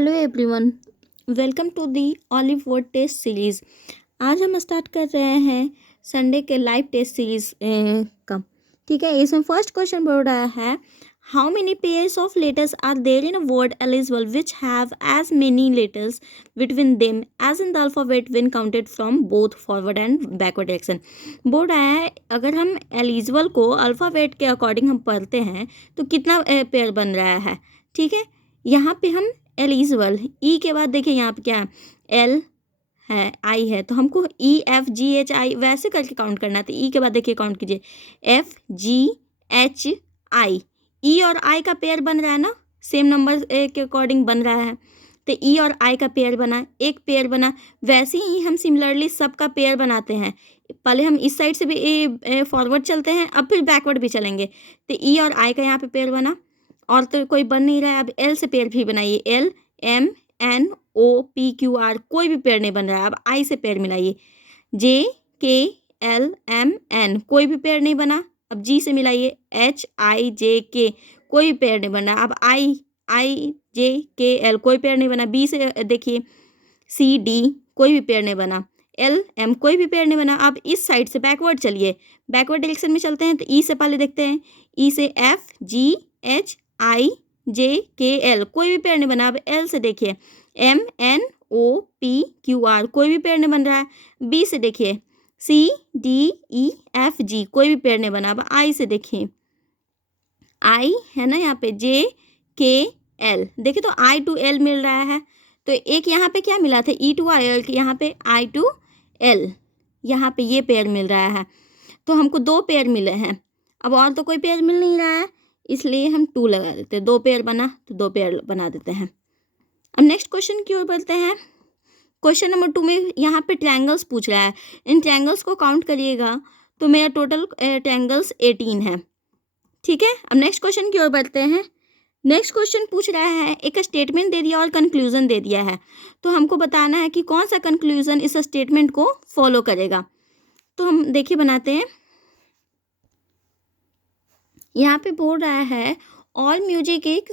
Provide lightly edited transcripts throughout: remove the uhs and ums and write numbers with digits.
Hello everyone, welcome to the olive word test series. आज हम start कर रहे हैं संडे के लाइव टेस्ट सीरीज़ का। ठीक है, इसमें फर्स्ट क्वेश्चन बोल रहा है, how many pairs of letters are there in a word eligible which have as many letters between them as in the alphabet when counted from both forward and backward direction. बोल रहा है अगर हम eligible को alphabet के according हम पढ़ते हैं तो कितना पेयर बन रहा है। ठीक है, यहाँ पे हम एलिजिबल ई के बाद देखिए यहाँ पे क्या है, एल है, आई है, तो हमको E F G H I वैसे करके काउंट करना है। तो ई के बाद देखिए काउंट कीजिए, एफ जी एच आई, ई और आई का पेयर बन रहा है ना, सेम नंबर के अकॉर्डिंग बन रहा है। तो ई और आई का पेयर बना, एक पेयर बना। वैसे ही हम सिमिलरली सबका पेयर बनाते हैं। पहले हम इस साइड से भी फॉरवर्ड चलते हैं, अब फिर बैकवर्ड भी चलेंगे। तो ई और आई का यहाँ पे पेयर बना, और तो कोई बन नहीं रहा है। अब एल से पेयर भी बनाइए, L M N O P Q R, कोई भी पेयर नहीं बन रहा है। अब आई से पेयर मिलाइए, जे के एल एम एन, कोई भी पेयर नहीं बना। अब जी से मिलाइए, एच आई जे के, कोई भी पेयर नहीं बना। अब आई आई जे के एल, कोई पेयर नहीं बना। बी से देखिए, सी डी, कोई भी पेयर नहीं बना। एल एम, कोई भी पेयर नहीं बना। अब इस साइड से बैकवर्ड चलिए, बैकवर्ड डायरेक्शन में चलते हैं। तो ई से पहले देखते हैं, ई से एफ जी एच आई जे के एल, कोई भी पेयर नहीं बना। अब एल से देखिए, M N O P Q R, कोई भी पेयर नहीं बन रहा है। बी से देखिए, C D E F G, कोई भी पेयर नहीं बना। अब आई से देखिए, आई है ना यहाँ पे, जे के एल, देखिए तो आई टू एल मिल रहा है। तो एक यहाँ पे क्या मिला था, ई टू आई एल, यहाँ पे आई टू एल, यहाँ पे ये पेयर मिल रहा है। तो हमको दो पेयर मिले हैं। अब और तो कोई पेयर मिल नहीं रहा है, इसलिए हम 2 लगा देते हैं। 2 पेयर बना तो 2 पेयर बना देते हैं। अब नेक्स्ट क्वेश्चन की ओर बढ़ते हैं। क्वेश्चन नंबर 2 में यहाँ पे ट्रायंगल्स पूछ रहा है। इन ट्रायंगल्स को काउंट करिएगा तो मेरा टोटल ट्रायंगल्स 18 है। ठीक है, अब नेक्स्ट क्वेश्चन की ओर बढ़ते हैं। नेक्स्ट क्वेश्चन पूछ रहा है, एक स्टेटमेंट दे दिया और कंक्लूजन दे दिया है, तो हमको बताना है कि कौन सा कंक्लूजन इस स्टेटमेंट को फॉलो करेगा। तो हम देखिए बनाते हैं। यहाँ पे बोल रहा है, ऑल म्यूजिक एक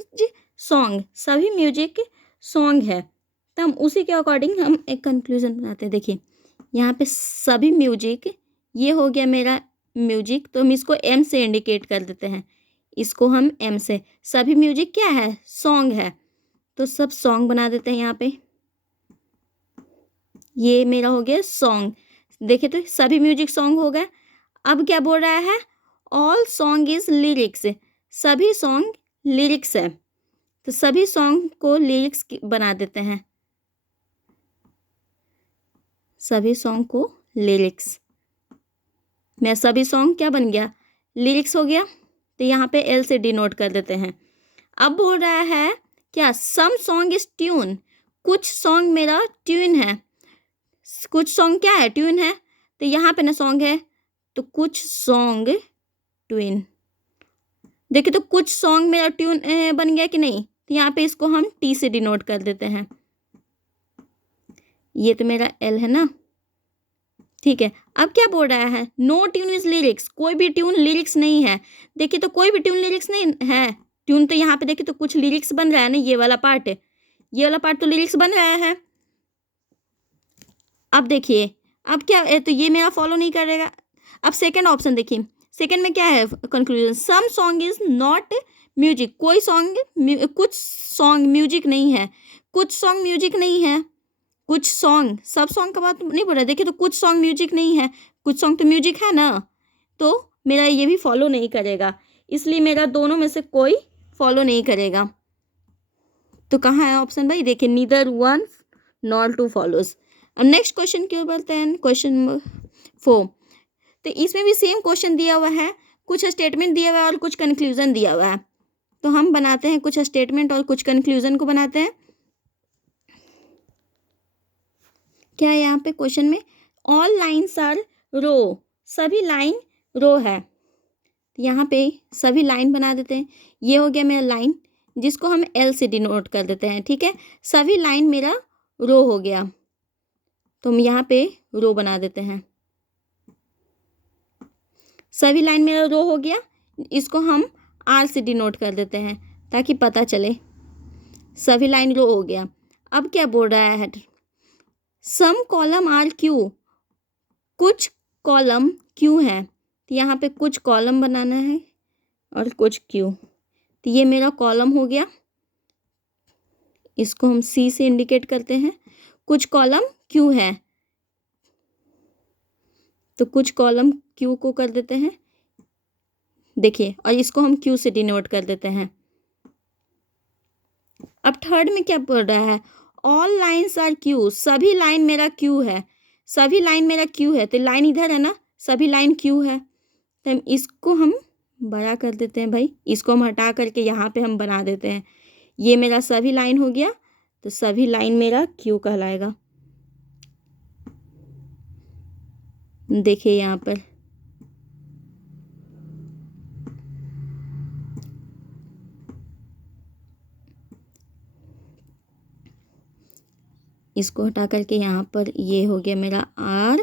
सॉन्ग, सभी म्यूजिक सॉन्ग है। तो हम उसी के अकॉर्डिंग हम एक कंक्लूजन बनाते हैं। देखिए यहाँ पे सभी म्यूजिक, ये हो गया मेरा म्यूजिक, तो हम इसको एम से इंडिकेट कर देते हैं। इसको हम एम से, सभी म्यूजिक क्या है, सॉन्ग है, तो सब सॉन्ग बना देते हैं यहाँ पे। ये मेरा हो गया सॉन्ग। देखिए तो सभी म्यूजिक सॉन्ग हो गया। अब क्या बोल रहा है, ऑल सॉन्ग इज लिरिक्स, सभी सॉन्ग लिरिक्स है। तो सभी सॉन्ग को लिरिक्स बना देते हैं, सभी सॉन्ग को लिरिक्स में, सभी सॉन्ग क्या बन गया, लिरिक्स हो गया। तो यहाँ पे एल से डिनोट कर देते हैं। अब बोल रहा है क्या, सम सॉन्ग इज ट्यून, कुछ सॉन्ग मेरा ट्यून है। कुछ सॉन्ग क्या है, ट्यून है। तो यहाँ पे ना सॉन्ग है, तो कुछ सॉन्ग ट्यून। देखिए तो कुछ सॉन्ग मेरा ट्यून बन गया कि नहीं। तो यहाँ पे इसको हम टी से डिनोट कर देते हैं। ये तो मेरा एल है ना। ठीक है, अब क्या बोल रहा है, नो ट्यून इज लिरिक्स, कोई भी ट्यून लिरिक्स नहीं है। देखिए तो कोई भी ट्यून लिरिक्स नहीं है। ट्यून तो यहाँ पे देखिए तो कुछ लिरिक्स बन रहा है ना, ये वाला पार्ट है, ये वाला पार्ट तो लिरिक्स बन रहा है। अब देखिए, अब क्या तो ये मेरा फॉलो नहीं करेगा। अब सेकेंड ऑप्शन देखिए, सेकेंड में क्या है conclusion, some song is not music, कोई सॉन्ग, कुछ सॉन्ग म्यूजिक नहीं है। कुछ सॉन्ग म्यूजिक नहीं है, कुछ सॉन्ग, सब सॉन्ग का बात नहीं बोल रहा है। देखिए तो कुछ सॉन्ग म्यूजिक नहीं है, कुछ सॉन्ग तो म्यूजिक है ना, तो मेरा ये भी फॉलो नहीं करेगा, इसलिए मेरा दोनों में से कोई फॉलो नहीं करेगा। तो कहाँ है ऑप्शन भाई, देखिए neither one nor two follows. अब नेक्स्ट क्वेश्चन की ओर बढ़ते हैं, क्वेश्चन नंबर 4। तो इसमें भी सेम क्वेश्चन दिया हुआ है, कुछ स्टेटमेंट दिया हुआ है और कुछ कंक्लूजन दिया हुआ है। तो हम बनाते हैं कुछ स्टेटमेंट और कुछ कंक्लूजन को बनाते हैं। क्या है यहाँ पे क्वेश्चन में, ऑल लाइन्स आर रो, सभी लाइन रो है। तो यहाँ पे सभी लाइन बना देते हैं। ये हो गया मेरा लाइन, जिसको हम एल से डिनोट कर देते हैं। ठीक है, सभी लाइन मेरा रो हो गया, तो हम यहाँ पे रो बना देते हैं। सभी लाइन मेरा रो हो गया, इसको हम आर से डिनोट कर देते हैं ताकि पता चले। सभी लाइन रो हो गया। अब क्या बोल रहा है, सम कॉलम आर क्यू, कुछ कॉलम क्यू है। तो यहाँ पे कुछ कॉलम बनाना है और कुछ क्यू। तो ये मेरा कॉलम हो गया, इसको हम सी से इंडिकेट करते हैं। कुछ कॉलम क्यू है, तो कुछ कॉलम क्यू को कर देते हैं, देखिए, और इसको हम क्यू से डिनोट कर देते हैं। अब थर्ड में क्या बोल रहा है, ऑल लाइन्स आर क्यू, सभी लाइन मेरा क्यू है, सभी लाइन मेरा क्यू है। तो लाइन इधर है ना, सभी लाइन क्यू है, तो इसको हम बड़ा कर देते हैं भाई, इसको हम हटा करके यहाँ पे हम बना देते हैं। ये मेरा सभी लाइन हो गया, तो सभी लाइन मेरा क्यू कहलाएगा। देखिए यहाँ पर इसको हटा करके यहाँ पर ये हो गया मेरा आर,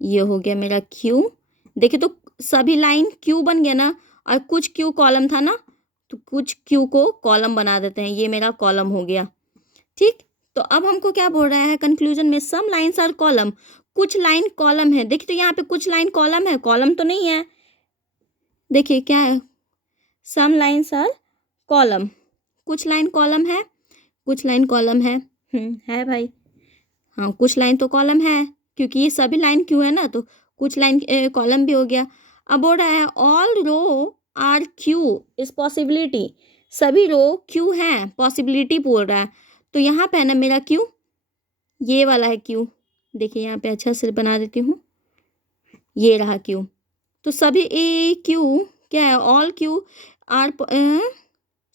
ये हो गया मेरा क्यू। देखिए तो सभी लाइन क्यू बन गया ना, और कुछ क्यू कॉलम था ना, तो कुछ क्यू को कॉलम बना देते हैं, ये मेरा कॉलम हो गया। ठीक, तो अब हमको क्या बोल रहा है कंक्लूजन में, सम लाइन्स आर कॉलम, कुछ लाइन कॉलम है। देखिए तो यहाँ पे कुछ लाइन कॉलम है, कॉलम तो नहीं है। देखिए क्या है, सम लाइन्स आर कॉलम, कुछ लाइन कॉलम है, कुछ लाइन कॉलम है भाई। हाँ, कुछ लाइन तो कॉलम है, क्योंकि ये सभी लाइन क्यू है ना, तो कुछ लाइन कॉलम भी हो गया। अब बोल रहा है all row R Q is possibility, सभी रो क्यू हैं, पॉसिबिलिटी बोल रहा है। तो यहाँ पे है ना मेरा क्यू, ये वाला है क्यू। देखिए यहाँ पे अच्छा से बना देती हूँ, ये रहा क्यू। तो सभी ए क्यू क्या है, ऑल क्यू आर,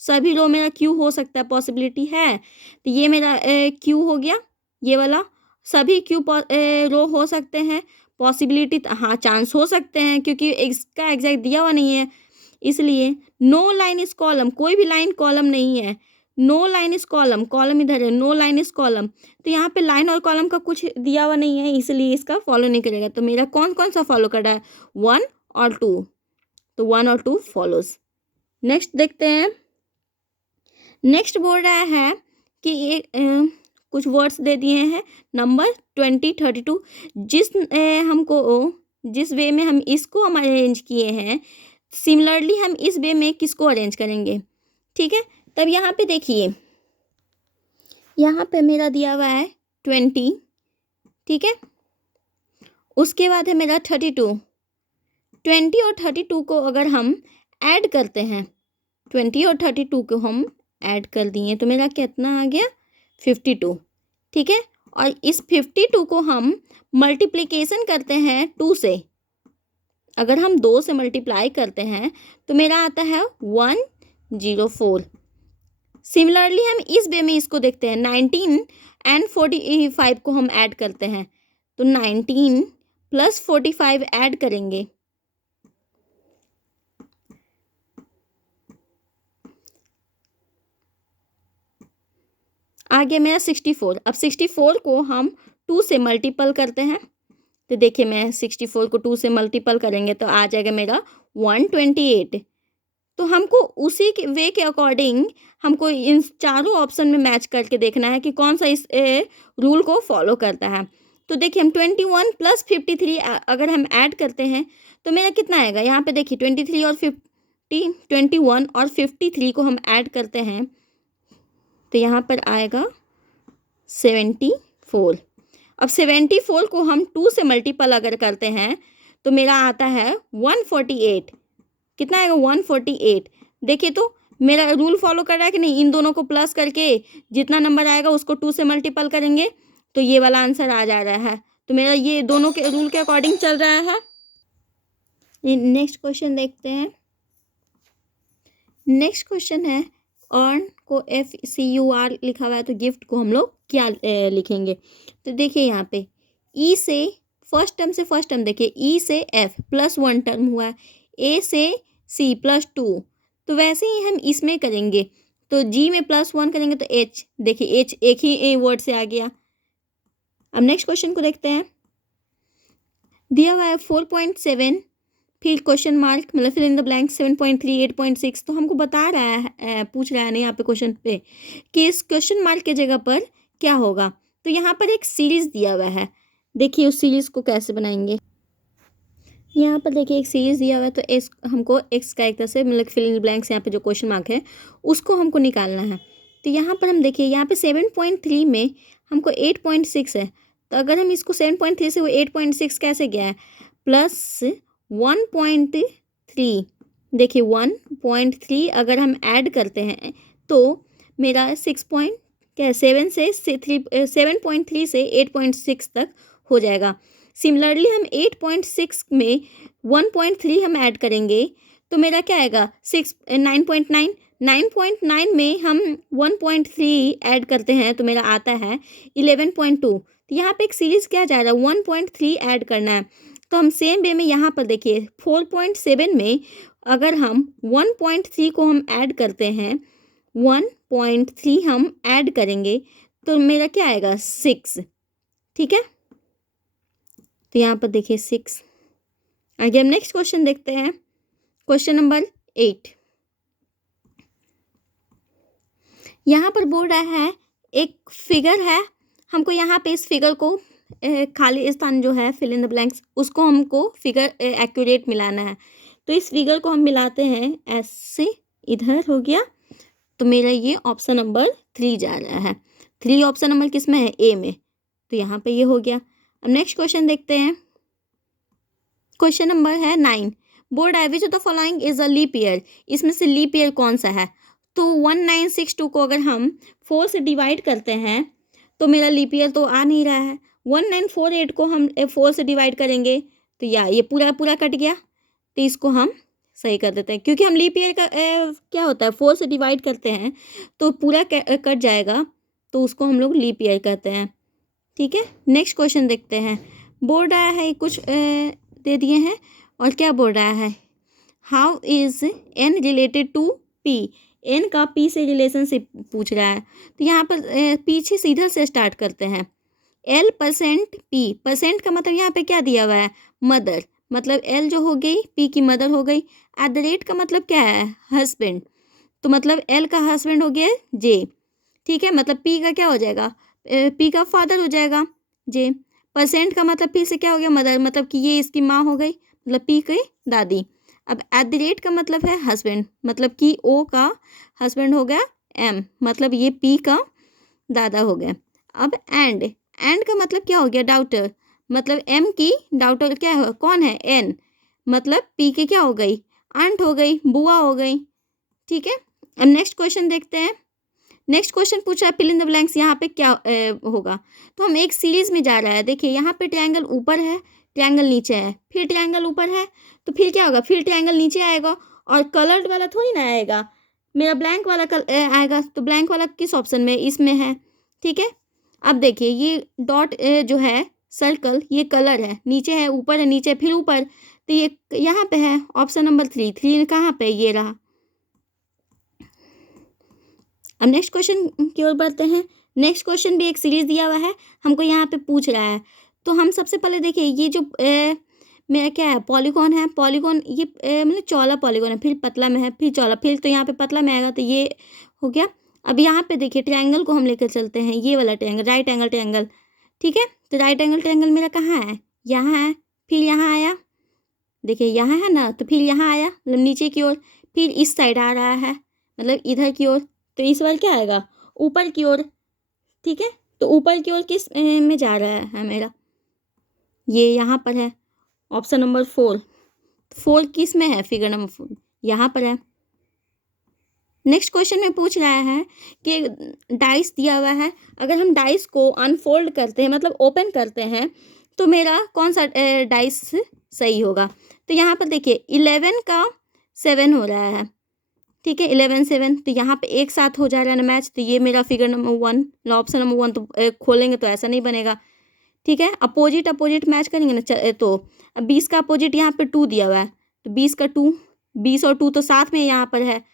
सभी रो मेरा क्यू हो सकता है, पॉसिबिलिटी है। तो ये मेरा क्यू हो गया, ये वाला सभी क्यू रो हो सकते हैं, पॉसिबिलिटी हाँ चांस हो सकते हैं, क्योंकि इसका एग्जैक्ट दिया हुआ नहीं है, इसलिए नो लाइन इज कॉलम, कोई भी लाइन कॉलम नहीं है। No line is column, column इधर है, नो लाइन इज कॉलम। तो यहाँ पे लाइन और कॉलम का कुछ दिया हुआ नहीं है, इसलिए इसका फॉलो नहीं करेगा। तो मेरा कौन कौन सा फॉलो कर रहा है, 1 और 2, तो 1 और 2 फॉलोज। नेक्स्ट देखते हैं, नेक्स्ट बोल रहा है कि ये कुछ वर्ड्स दे दिए हैं, नंबर 20, 32, हमको जिस वे में हम इसको हम अरेंज किए हैं, सिमिलरली हम इस वे में किसको अरेंज करेंगे। ठीक है, तब यहाँ पे देखिए, यहाँ पे मेरा दिया हुआ है 20, ठीक है, उसके बाद है मेरा 32। 20 और 32 को अगर हम ऐड करते हैं, 20 और 32 को हम ऐड कर दिए, तो मेरा कितना आ गया, 52। ठीक है, और इस 52 को हम मल्टीप्लिकेशन करते हैं 2 से, अगर हम 2 से मल्टीप्लाई करते हैं तो मेरा आता है 104। सिमिलरली हम इस वे में इसको देखते हैं, 19 एंड 45 को हम ऐड करते हैं, तो 19 प्लस 45 ऐड करेंगे, आ गया मेरा 64। अब 64 को हम 2 से मल्टीपल करते हैं, तो देखिए मैं 64 को 2 से मल्टीपल करेंगे तो आ जाएगा मेरा 128। तो हमको उसी के वे के अकॉर्डिंग हमको इन चारों ऑप्शन में मैच करके देखना है कि कौन सा इस रूल को फॉलो करता है। तो देखिए हम 21 प्लस 53 अगर हम ऐड करते हैं तो मेरा कितना आएगा, यहाँ पे देखिए 23 और 21 और 53 को हम ऐड करते हैं तो यहाँ पर आएगा 74। अब 74 को हम 2 से मल्टीपल अगर करते हैं तो मेरा आता है 148। कितना आएगा, 148। देखिए तो मेरा रूल फॉलो कर रहा है कि नहीं, इन दोनों को प्लस करके जितना नंबर आएगा उसको 2 से मल्टीपल करेंगे तो ये वाला आंसर आ जा रहा है। तो मेरा ये दोनों के रूल के अकॉर्डिंग चल रहा है। नेक्स्ट क्वेश्चन देखते हैं। नेक्स्ट क्वेश्चन है, अर्न को FCUR लिखा हुआ है, तो गिफ्ट को हम लोग क्या लिखेंगे। तो देखिए यहाँ पे ई से फर्स्ट टर्म से फर्स्ट टर्म, देखिए ई से एफ प्लस 1 टर्म हुआ है, ए से सी प्लस 2, तो वैसे ही हम इसमें करेंगे, तो जी में प्लस 1 करेंगे तो एच, देखिए एच एक ही वर्ड से आ गया। अब नेक्स्ट क्वेश्चन को देखते हैं। दिया हुआ है 4.7, फिर क्वेश्चन मार्क मतलब फिर इन द ब्लैंक 7.3, 8.6, तो हमको बता रहा है पूछ रहा है ना यहाँ पे क्वेश्चन पे कि इस क्वेश्चन मार्क के जगह पर क्या होगा। तो यहाँ पर एक सीरीज़ दिया हुआ है, देखिए उस सीरीज़ को कैसे बनाएंगे। यहाँ पर देखिए एक सीरीज़ दिया हुआ है, तो इस हमको एक्स कैरेक्टर से मतलब फिल इन ब्लैंक्स यहाँ पे जो क्वेश्चन मार्क है उसको हमको निकालना है। तो यहाँ पर हम देखिए यहाँ पे 7.3 में हमको 8.6 है, तो अगर हम इसको 7.3 से वो 8.6 कैसे गया है, प्लस 1.3, देखिए 1.3 अगर हम ऐड करते हैं तो मेरा 6 पॉइंट क्या है, 7.3 से 8.6 तक हो जाएगा। सिमिलरली हम 8.6 में 1.3 हम ऐड करेंगे तो मेरा क्या आएगा 9.9 में हम 1.3 ऐड करते हैं तो मेरा आता है 11.2। तो यहाँ पे एक सीरीज क्या जा रहा है, 1.3 ऐड करना है। तो हम सेम वे में यहाँ पर देखिए 4.7 में अगर हम 1.3 को हम ऐड करते हैं, 1.3 हम ऐड करेंगे तो मेरा क्या आएगा 6, ठीक है। तो यहाँ पर देखिए 6। आगे हम नेक्स्ट क्वेश्चन देखते हैं, क्वेश्चन नंबर 8। यहाँ पर बोल रहा है एक फिगर है, हमको यहाँ पे इस फिगर को खाली स्थान जो है फिल इन द ब्लैंक्स उसको हमको फिगर एक्यूरेट मिलाना है। तो इस फिगर को हम मिलाते हैं ऐसे, इधर हो गया, तो मेरा ये ऑप्शन नंबर 3 जा रहा है। 3 ऑप्शन नंबर किस में है, ए में, तो यहाँ पे ये हो गया। अब नेक्स्ट क्वेश्चन देखते हैं, क्वेश्चन नंबर है 9। बोर्ड है which of the following is a leap year, इसमें से लीप ईयर कौन सा है। तो 1962 को अगर हम 4 से डिवाइड करते हैं तो मेरा लीप ईयर तो आ नहीं रहा है। 1948 को हम 4 से डिवाइड करेंगे तो ये पूरा पूरा कट गया, तो इसको हम सही कर देते हैं, क्योंकि हम लीप ईयर का क्या होता है 4 से डिवाइड करते हैं तो पूरा कट जाएगा, तो उसको हम लोग लीप ईयर कहते हैं, ठीक है। नेक्स्ट क्वेश्चन देखते हैं, बोल रहा है कुछ दे दिए हैं और क्या बोल रहा है, how is N related to P, N का पी से रिलेशनशिप पूछ रहा है। तो यहाँ पर पीछे सीधा से स्टार्ट करते हैं, एल परसेंट पी, परसेंट का मतलब यहाँ पे क्या दिया हुआ है, मदर, मतलब एल जो हो गई पी की मदर हो गई। एट द रेट का मतलब क्या है, हस्बैंड, तो मतलब एल का हस्बैंड हो गया जे, ठीक है, मतलब पी का क्या हो जाएगा, पी का फादर हो जाएगा जे। परसेंट का मतलब पी से क्या हो गया, मदर, मतलब कि ये इसकी माँ हो गई, मतलब पी की दादी। अब एट द रेट का मतलब है हस्बैंड, मतलब कि ओ का हस्बैंड हो गया एम, मतलब ये पी का दादा हो गया। अब एंड का मतलब क्या हो गया, डाउटर, मतलब एम की डाउटर क्या है, कौन है, एन, मतलब पी के क्या हो गई, आंट हो गई, बुआ हो गई, ठीक है। अब नेक्स्ट क्वेश्चन देखते हैं, नेक्स्ट क्वेश्चन पूछा है फिल इन द ब्लैंक्स, यहाँ पे क्या होगा। तो हम एक सीरीज में जा रहा है, देखिए यहाँ पे ट्रायंगल ऊपर है, ट्रायंगल नीचे है, फिर ट्रायंगल ऊपर है, तो फिर क्या होगा, फिर ट्रायंगल नीचे आएगा, और कलर्ड वाला थोड़ी ना आएगा, मेरा ब्लैंक वाला आएगा। तो ब्लैंक वाला किस ऑप्शन में, इसमें है, ठीक है। अब देखिए ये डॉट जो है सर्कल, ये कलर है, नीचे है, ऊपर है, नीचे फिर ऊपर, तो ये यहाँ पे है ऑप्शन नंबर 3। 3 कहाँ पे, ये रहा। अब नेक्स्ट क्वेश्चन की ओर बढ़ते हैं, नेक्स्ट क्वेश्चन भी एक सीरीज दिया हुआ है, हमको यहाँ पे पूछ रहा है। तो हम सबसे पहले देखिए ये जो मेरा क्या है, पॉलीगॉन है, पॉलीगॉन ये मतलब चौला पॉलीगॉन है, फिर पतला में है, फिर चौला, फिर तो यहाँ पे पतला में आएगा, तो ये हो गया। अब यहाँ पे देखिए ट्रायंगल को हम लेकर चलते हैं, ये वाला ट्रायंगल, राइट एंगल ट्रायंगल, ठीक है। तो राइट एंगल ट्रायंगल मेरा कहाँ है, यहाँ है, फिर यहाँ आया, देखिए यहाँ है ना, तो फिर यहाँ आया, मतलब नीचे की ओर, फिर इस साइड आ रहा है, मतलब इधर की ओर, तो इस बार क्या आएगा, ऊपर की ओर, ठीक है। तो ऊपर की ओर किस में जा रहा है मेरा, ये यहाँ पर है, ऑप्शन नंबर 4। 4 किस में है, फिगर नंबर 4 यहाँ पर है। नेक्स्ट क्वेश्चन में पूछ रहा है कि डाइस दिया हुआ है, अगर हम डाइस को अनफोल्ड करते हैं, मतलब ओपन करते हैं, तो मेरा कौन सा डाइस सही होगा। तो यहाँ पर देखिए 11 का 7 हो रहा है, ठीक है, 11 7, तो यहाँ पे एक साथ हो जा रहा है ना मैच, तो ये मेरा फिगर नंबर 1, ऑप्शन नंबर 1, तो खोलेंगे तो ऐसा नहीं बनेगा, ठीक है। अपोजिट अपोजिट मैच करेंगे ना, तो अब 20 का अपोजिट यहाँ पे 2 दिया हुआ है, तो 20 का 2, 20 और 2 तो साथ में यहाँ पर है,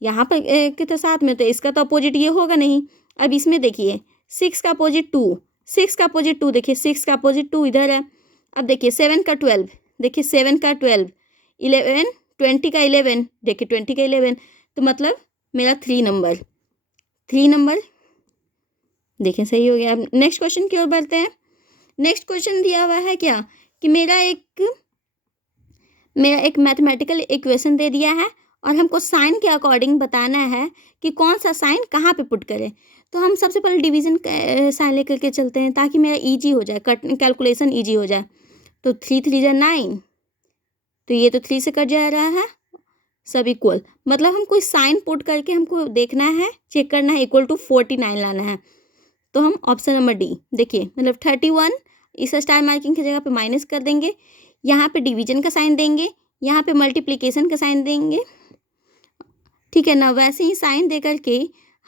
यहाँ पर कितना साथ में, तो इसका तो अपोजिट ये होगा नहीं। अब इसमें देखिए 6 का अपोजिट 2, 6 का अपोजिट 2, देखिए 6 का अपोजिट 2 इधर है। अब देखिए 7 का 12, देखिए 7 का 12, 11, 20 का 11, देखिए 20 का 11, तो मतलब मेरा 3 नंबर देखें सही हो गया। अब नेक्स्ट क्वेश्चन की ओर बढ़ते हैं। नेक्स्ट क्वेश्चन दिया हुआ है क्या कि मेरा एक मैथमेटिकल इक्वेशन दे दिया है और हमको साइन के अकॉर्डिंग बताना है कि कौन सा साइन कहाँ पे पुट करें। तो हम सबसे पहले डिवीजन साइन लेकर के चलते हैं ताकि मेरा ईजी हो जाए, कैलकुलेशन ईजी हो जाए। तो 3 3 जा 9, तो ये तो 3 से कट जा रहा है, सब इक्वल, मतलब हम कोई साइन पुट करके हमको देखना है, चेक करना है, इक्वल टू 49 लाना है। तो हम ऑप्शन नंबर डी देखिए, मतलब 31 इस स्टार मार्किंग की जगह पे माइनस कर देंगे, यहाँ पे डिवीजन का साइन देंगे, यहाँ पे मल्टीप्लिकेशन का साइन देंगे, ठीक है ना। वैसे ही साइन दे करके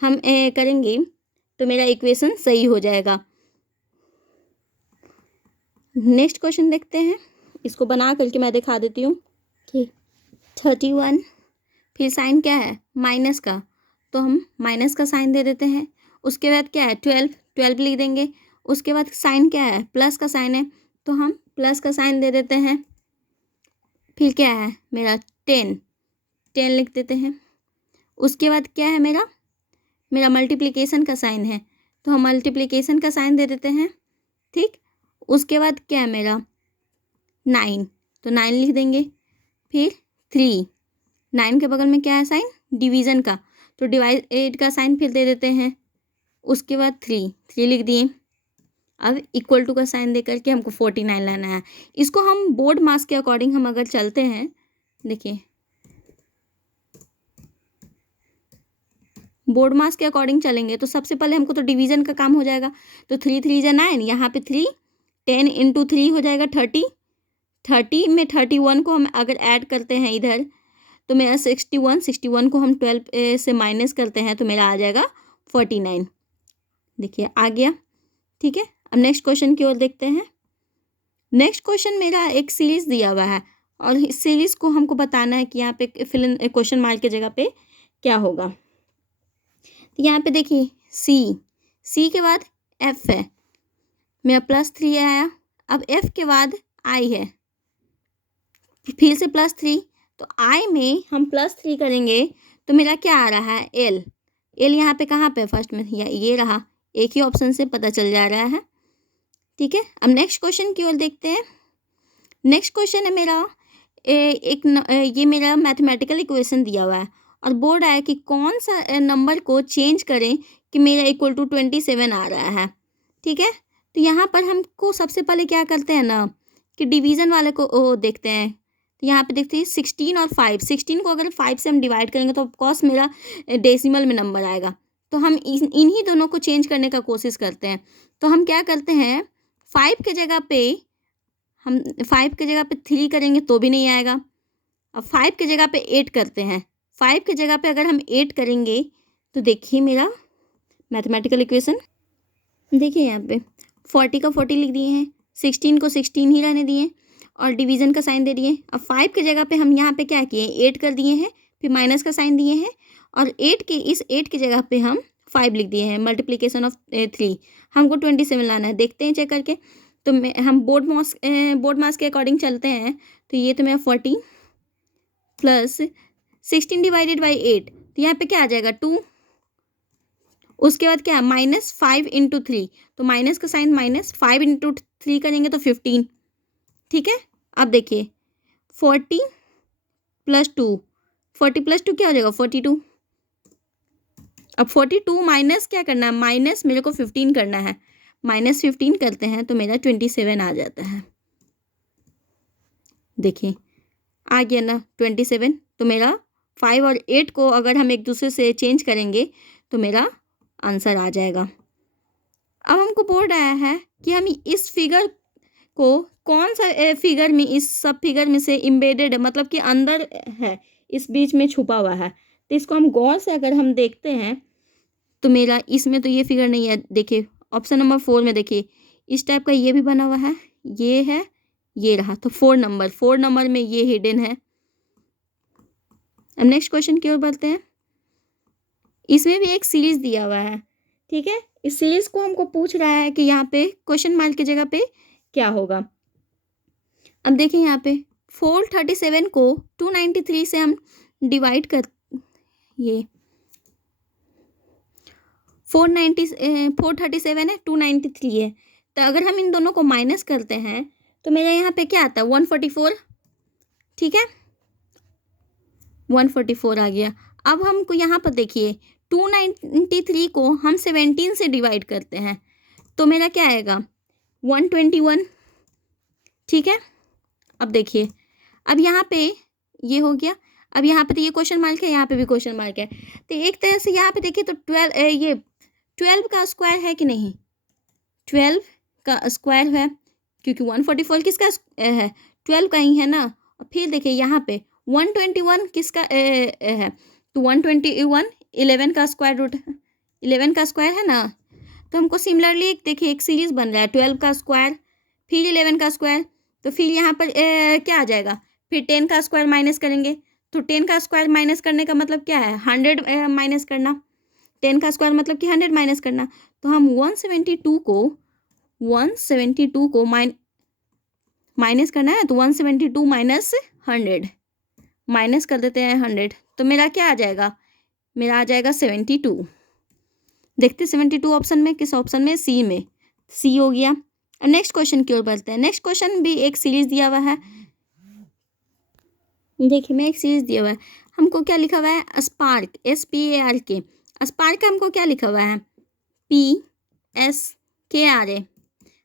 हम करेंगे तो मेरा इक्वेशन सही हो जाएगा। नेक्स्ट क्वेश्चन देखते हैं, इसको बना करके मैं दिखा देती हूँ कि 31 फिर साइन क्या है माइनस का, तो हम माइनस का साइन दे देते हैं। उसके बाद क्या है 12 लिख देंगे। उसके बाद साइन क्या है प्लस का साइन है, तो हम प्लस का साइन दे देते हैं। फिर क्या है मेरा 10 लिख देते हैं। उसके बाद क्या है मेरा मल्टीप्लिकेशन का साइन है, तो हम मल्टीप्लिकेशन का साइन दे देते हैं, ठीक। उसके बाद क्या है मेरा 9, तो 9 लिख देंगे। फिर 3, 9 के बगल में क्या है साइन डिवीज़न का, तो डिवाइड का साइन फिर दे देते हैं। उसके बाद 3 लिख दिए। अब इक्वल टू का साइन दे करके हमको 49 लाना है। इसको हम बोर्ड मास के अकॉर्डिंग हम अगर चलते हैं, देखिए बोर्ड मास के अकॉर्डिंग चलेंगे तो सबसे पहले हमको तो डिवीज़न का काम हो जाएगा। तो 3 3 जा 9, यहाँ पे 3, 10 इंटू 3 हो जाएगा 30, 30 में 31 को हम अगर ऐड करते हैं इधर तो मेरा 61 को हम 12 से माइनस करते हैं तो मेरा आ जाएगा 49। देखिए आ गया, ठीक है। अब नेक्स्ट क्वेश्चन की ओर देखते हैं। नेक्स्ट क्वेश्चन मेरा एक सीरीज़ दिया हुआ है और इस सीरीज़ को हमको बताना है कि यहाँ पे फिल इन क्वेश्चन मार्क की जगह पे क्या होगा। तो यहाँ पे देखिए सी के बाद एफ है, मेरा +3 आया। अब एफ के बाद आई है, फिर से +3, तो आई में हम +3 करेंगे तो मेरा क्या आ रहा है एल यहाँ पे कहाँ पे फर्स्ट में ये रहा, एक ही ऑप्शन से पता चल जा रहा है, ठीक है। अब नेक्स्ट क्वेश्चन की ओर देखते हैं। नेक्स्ट क्वेश्चन है मेरा ये मेरा मैथमेटिकल इक्वेशन दिया हुआ है और बोर्ड आया कि कौन सा नंबर को चेंज करें कि मेरा इक्वल टू 27 आ रहा है, ठीक है। तो यहाँ पर हमको सबसे पहले क्या करते हैं ना कि डिवीज़न वाले को देखते हैं। तो यहाँ पे देखते हैं 16 और 5, 16 को अगर 5 से हम डिवाइड करेंगे तो ऑफकोर्स मेरा डेसिमल में नंबर आएगा, तो हम इन्हीं दोनों को चेंज करने का कोशिश करते हैं। तो हम क्या करते हैं 5 के जगह पे 3 करेंगे तो भी नहीं आएगा। अब 5 की जगह पे 8 करते हैं, 5 की जगह पे अगर हम 8 करेंगे तो देखिए मेरा मैथमेटिकल इक्वेशन, देखिए यहाँ पे 40 का 40 लिख दिए हैं, 16 को 16 ही रहने दिए और डिवीज़न का साइन दे दिए। अब 5 की जगह पे हम यहाँ पे क्या किए 8 कर दिए हैं, फिर माइनस का साइन दिए हैं और 8 की जगह पे हम 5 लिख दिए हैं, मल्टीप्लिकेशन ऑफ 3। हमको 27 लाना है, देखते हैं चेक करके। तो हम बोर्ड मास के अकॉर्डिंग चलते हैं, तो ये तो मेरा 40 प्लस 16 डिवाइडेड बाई 8, तो यहाँ पे क्या आ जाएगा 2। उसके बाद क्या -5 इंटू 3, तो माइनस का साइन -5 इंटू 3 करेंगे तो 15, ठीक है। अब देखिए 40 + 2, 40 + 2 क्या हो जाएगा 42। अब 42 माइनस क्या करना है, माइनस मेरे को 15 करना है, -15 करते हैं तो मेरा 27 आ जाता है। देखिए आ गया ना 27, तो मेरा 5 और 8 को अगर हम एक दूसरे से चेंज करेंगे तो मेरा आंसर आ जाएगा। अब हमको बोल रहा है कि हम इस फिगर को कौन सा फिगर में, इस सब फिगर में से एम्बेडेड है, मतलब कि अंदर है, इस बीच में छुपा हुआ है। तो इसको हम गौर से अगर हम देखते हैं तो मेरा इसमें तो ये फिगर नहीं है। देखिए ऑप्शन नंबर 4 में देखिए इस टाइप का ये भी बना हुआ है, ये है, ये रहा, तो 4 नंबर में ये हिडन है। अब नेक्स्ट क्वेश्चन की ओर बढ़ते हैं। इसमें भी एक सीरीज दिया हुआ है, ठीक है। इस सीरीज को हमको पूछ रहा है कि यहाँ पे क्वेश्चन मार्क की जगह पे क्या होगा। अब देखिए यहाँ पे 437 को 293 से हम डिवाइड कर, ये 437 है, 293 है। तो अगर हम इन दोनों को माइनस करते हैं तो मेरा यहाँ पे क्या आता है 144, ठीक है 144 आ गया। अब हमको यहाँ पर देखिए 293 को हम 17 से डिवाइड करते हैं तो मेरा क्या आएगा 121, ठीक है। अब देखिए, अब यहाँ पे ये हो गया, अब यहाँ पे तो ये क्वेश्चन मार्क है, यहाँ पे भी क्वेश्चन मार्क है। तो एक तरह से यहाँ पे देखिए तो 12 का स्क्वायर है कि नहीं, 12 का स्क्वायर है क्योंकि 144 किसका है 12 का ही है ना। और फिर देखिए यहाँ पे 121 किसका है, तो 121 11 का स्क्वायर रूट, 11 का स्क्वायर है ना। तो हमको सिमिलरली देखिए एक सीरीज बन रहा है 12 का स्क्वायर फिर 11 का स्क्वायर, तो फिर यहाँ पर क्या आ जाएगा, फिर 10 का स्क्वायर माइनस करेंगे तो 10 का स्क्वायर माइनस करने का मतलब क्या है 100 माइनस करना, 10 का स्क्वायर मतलब कि 100 माइनस करना। तो हम 172 को माइनस करना है तो 172 माइनस 100 माइनस कर देते हैं 100, तो मेरा क्या आ जाएगा, मेरा आ जाएगा 72। देखते 72 ऑप्शन में किस ऑप्शन में, सी में, सी हो गया। अब नेक्स्ट क्वेश्चन की ओर बढ़ते हैं। नेक्स्ट क्वेश्चन भी एक सीरीज दिया हुआ है, देखिए मैं एक सीरीज दिया हुआ है, हमको क्या लिखा हुआ है स्पार्क, SPARK, स्पार्क का हमको क्या लिखा हुआ है PSKRA।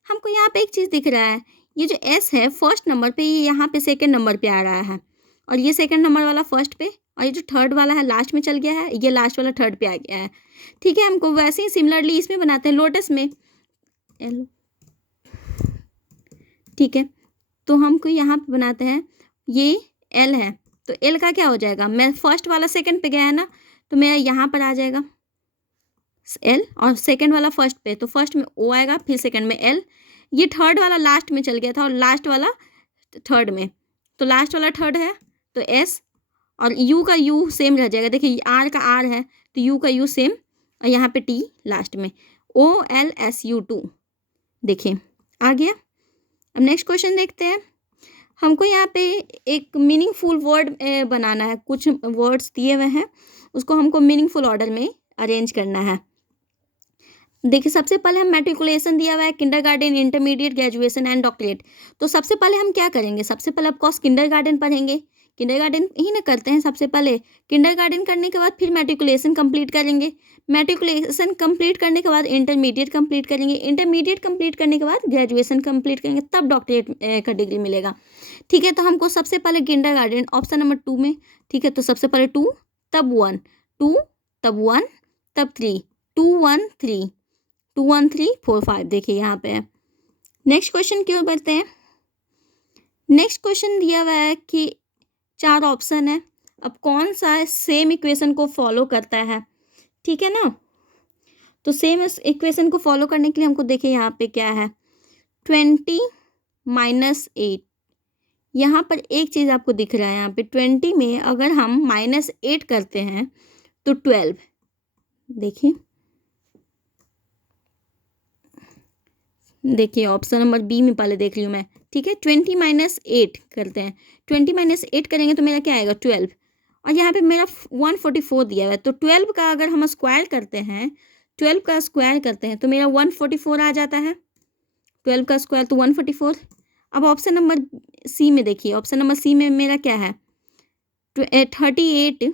हमको यहाँ पे एक चीज़ दिख रहा है, ये जो S है फर्स्ट नंबर पे, ये यहाँ पे सेकंड नंबर पे आ रहा है, और ये सेकंड नंबर वाला फर्स्ट पे, और ये जो थर्ड वाला है लास्ट में चल गया है, ये लास्ट वाला थर्ड पे आ गया है, ठीक है। हमको वैसे ही सिमिलरली इसमें बनाते हैं लोटस में L, ठीक है। तो हमको यहाँ पे बनाते हैं, ये L है तो L का क्या हो जाएगा, मैं फर्स्ट वाला सेकंड पे गया है ना, तो मेरा यहाँ पर आ जाएगा L, और सेकंड वाला फर्स्ट पे, तो फर्स्ट में O आएगा फिर सेकंड में L, ये थर्ड वाला लास्ट में चल गया था और लास्ट वाला थर्ड में, तो लास्ट वाला थर्ड है तो S, और U का U सेम रह जाएगा, देखिए R का R है तो U का U सेम, और यहाँ पे T लास्ट में, OLSU2, देखिए आ गया। अब नेक्स्ट क्वेश्चन देखते हैं। हमको यहाँ पे एक मीनिंगफुल वर्ड बनाना है, कुछ वर्ड्स दिए हुए हैं उसको हमको मीनिंगफुल ऑर्डर में अरेंज करना है। देखिए सबसे पहले हम मैट्रिकुलेशन दिया हुआ है, kindergarten, intermediate, graduation and doctorate. तो सबसे पहले हम क्या करेंगे, सबसे पहले ऑफकोर्स किंडरगार्टन पढ़ेंगे, किंडरगार्टन ही ना करते हैं सबसे पहले, किंडरगार्टन करने के बाद फिर मैट्रिकुलेशन कंप्लीट करेंगे, मैट्रिकुलेशन कंप्लीट करने के बाद इंटरमीडिएट कंप्लीट करेंगे, इंटरमीडिएट कंप्लीट करने के बाद ग्रेजुएशन कंप्लीट करेंगे, तब डॉक्टरेट का डिग्री मिलेगा, ठीक है। तो हमको सबसे पहले किंडरगार्टन ऑप्शन नंबर 2 में, ठीक है, तो सबसे पहले 2 तब 1, 2 तब 1 तब 3, 2 1 3, 2 1 3 4 5, देखिए यहाँ पे है। नेक्स्ट क्वेश्चन की ओर बढ़ते हैं। नेक्स्ट क्वेश्चन दिया हुआ है कि 4 ऑप्शन है, अब कौन सा सेम इक्वेशन को फॉलो करता है, ठीक है ना। तो सेम इक्वेशन को फॉलो करने के लिए हमको देखिए यहाँ पे क्या है 20 माइनस 8, यहाँ पर एक चीज़ आपको दिख रहा है, यहाँ पे 20 में अगर हम -8 करते हैं तो 12, देखिए ऑप्शन नंबर बी में पहले देख लियो मैं, ठीक है। 20 माइनस 8 करते हैं, 20 माइनस 8 करेंगे तो मेरा क्या आएगा 12, और यहाँ पे मेरा 144 दिया हुआ है, तो 12 का अगर हम स्क्वायर करते हैं, 12 का स्क्वायर करते हैं तो मेरा 144 आ जाता है, 12 का स्क्वायर तो 144। अब ऑप्शन नंबर सी में देखिए, ऑप्शन नंबर सी में मेरा क्या है 38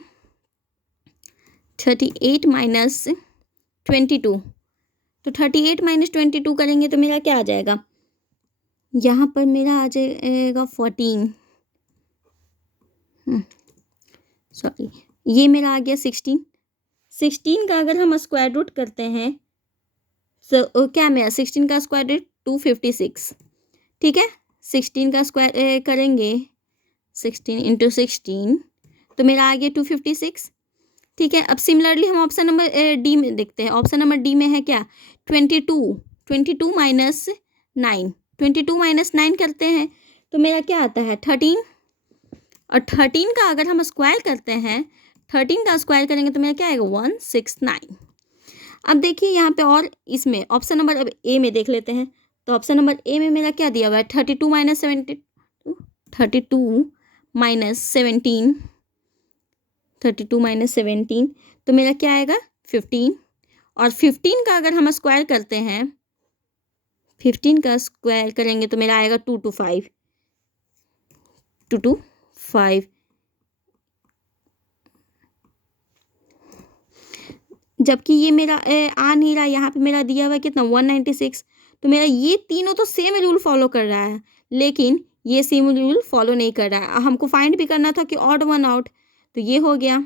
माइनस 22, तो 38 माइनस 22 करेंगे तो मेरा क्या आ जाएगा, यहाँ पर मेरा आ जाएगा 14, सॉरी ये मेरा आ गया 16 का अगर हम स्क्वायर रूट करते हैं तो क्या मेरा 16 का स्क्वायर रूट 256, ठीक है। 16 का स्क्वायर करेंगे 16 इंटू 16 तो मेरा आ गया 256, ठीक है। अब सिमिलरली हम ऑप्शन नंबर डी में देखते हैं, ऑप्शन नंबर डी में है क्या 22 माइनस 9, 22 माइनस 9 करते हैं तो मेरा क्या आता है 13, और 13 का अगर हम स्क्वायर करते हैं 13 का स्क्वायर करेंगे तो मेरा क्या आएगा 169। अब देखिए यहाँ पे और इसमें ऑप्शन नंबर अब ए में देख लेते हैं, तो ऑप्शन नंबर ए में मेरा क्या दिया हुआ है 32 माइनस 17, 32 माइनस 17, 32 माइनस 17 तो मेरा क्या आएगा 15, और 15 का अगर हम स्क्वायर करते हैं, 15 का स्क्वायर करेंगे तो मेरा आएगा 2 to 5, 2 to 5। जबकि ये मेरा आ नहीं रहा, यहाँ पे मेरा दिया हुआ है कितना 196। तो मेरा ये तीनों तो सेम रूल फॉलो कर रहा है, लेकिन ये सेम रूल फॉलो नहीं कर रहा है। हमको फाइंड भी करना था कि ऑड वन आउट, तो ये हो गया।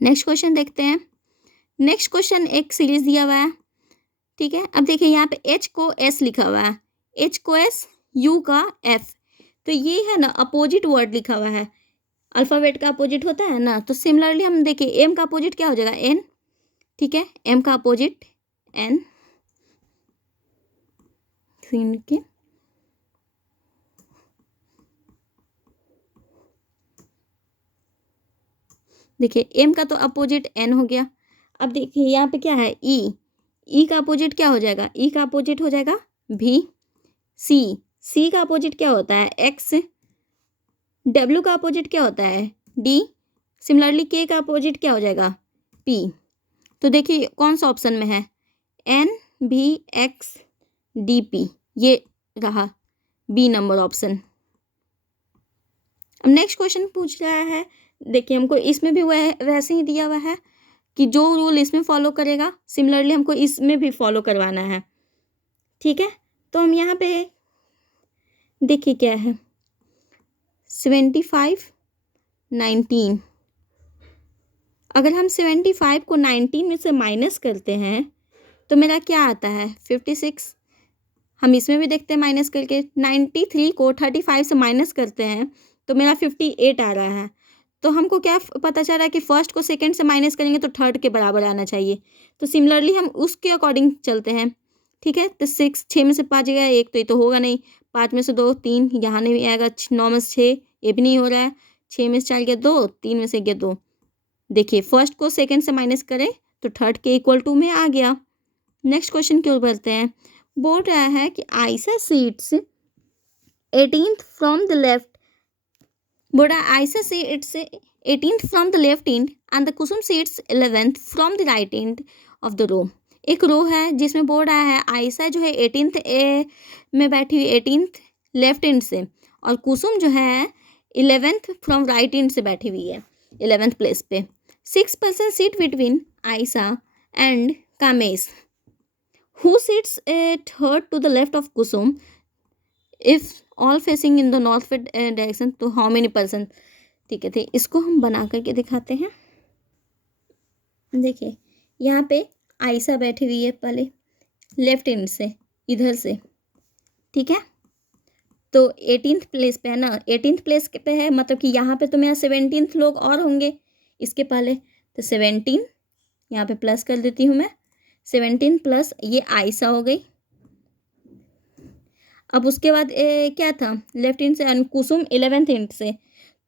नेक्स्ट क्वेश्चन देखते हैं। नेक्स्ट क्वेश्चन एक सीरीज दिया हुआ है, ठीक है। अब देखिए यहाँ पे एच को एस लिखा हुआ है, एच को एस, यू का एफ, तो ये है ना अपोजिट वर्ड लिखा हुआ है, अल्फ़ाबेट का अपोजिट होता है ना। तो सिमिलरली हम देखिए एम का अपोजिट क्या हो जाएगा, एन, ठीक है, एम का अपोजिट एन, के देखिए एम का तो अपोजिट एन हो गया। अब देखिए यहाँ पे क्या है, ई, ई का अपोजिट क्या हो जाएगा, ई का अपोजिट हो जाएगा भी। सी, सी का अपोजिट क्या होता है, एक्स। डब्ल्यू का अपोजिट क्या होता है, डी। सिमिलरली के का अपोजिट क्या हो जाएगा, पी। तो देखिए कौन सा ऑप्शन में है, एन भी एक्स डी पी, ये रहा बी नंबर ऑप्शन। अब नेक्स्ट क्वेश्चन पूछ रहा है, देखिए हमको इसमें भी वैसे ही दिया हुआ है कि जो रूल इसमें फॉलो करेगा सिमिलरली हमको इसमें भी फॉलो करवाना है, ठीक है। तो हम यहाँ पे देखिए क्या है, 75 19, अगर हम 75 को 19 में से माइनस करते हैं तो मेरा क्या आता है 56। हम इसमें भी देखते हैं माइनस करके, 93 को 35 से माइनस करते हैं तो मेरा 58 आ रहा है। तो हमको क्या पता चल रहा है कि फर्स्ट को सेकंड से माइनस करेंगे तो थर्ड के बराबर आना चाहिए। तो सिमिलरली हम उसके अकॉर्डिंग चलते हैं, ठीक है। तो 6, 6 में से 5 गया एक, तो ये तो होगा नहीं। 5 में से 2, 3, यहाँ नहीं आएगा। 9 में से 6, ये भी नहीं हो रहा है। 6 में से 4 गया 2, 3 में से गया 2। देखिए फर्स्ट को सेकंड से माइनस करें तो थर्ड के इक्वल टू में आ गया। नेक्स्ट क्वेश्चन की ओर बढ़ते हैं। बोल रहा है कि Ayesha seats 18th from the left, बोल रहा है Ayesha seats 18th from the left end end the Kusum seats 11th from the right end of the row. एक रो है जिसमें बोल रहा है आयशा जो है 18th में बैठी हुई, 18th लेफ्ट एंड से, और कुसुम जो है 11th फ्रॉम राइट एंड से बैठी हुई है 11th प्लेस पे। 6 person seat between Ayesha and Kamesh, who sits a third to the left of Kusum if all facing in the north direction, तो how many person, ठीक है। थे इसको हम बना करके दिखाते हैं। देखिए यहाँ पे आयशा बैठी हुई है पहले लेफ्ट एंड से, इधर से, ठीक है। तो 18th प्लेस पे है ना, 18th प्लेस पे है, मतलब कि यहाँ पे तो मेरा 17th लोग और होंगे इसके पहले। तो 17 यहाँ पे प्लस कर देती हूँ मैं, 17 प्लस ये आयशा हो गई। अब उसके बाद क्या था लेफ्ट हैंड से, कुसुम 11th हैंड से,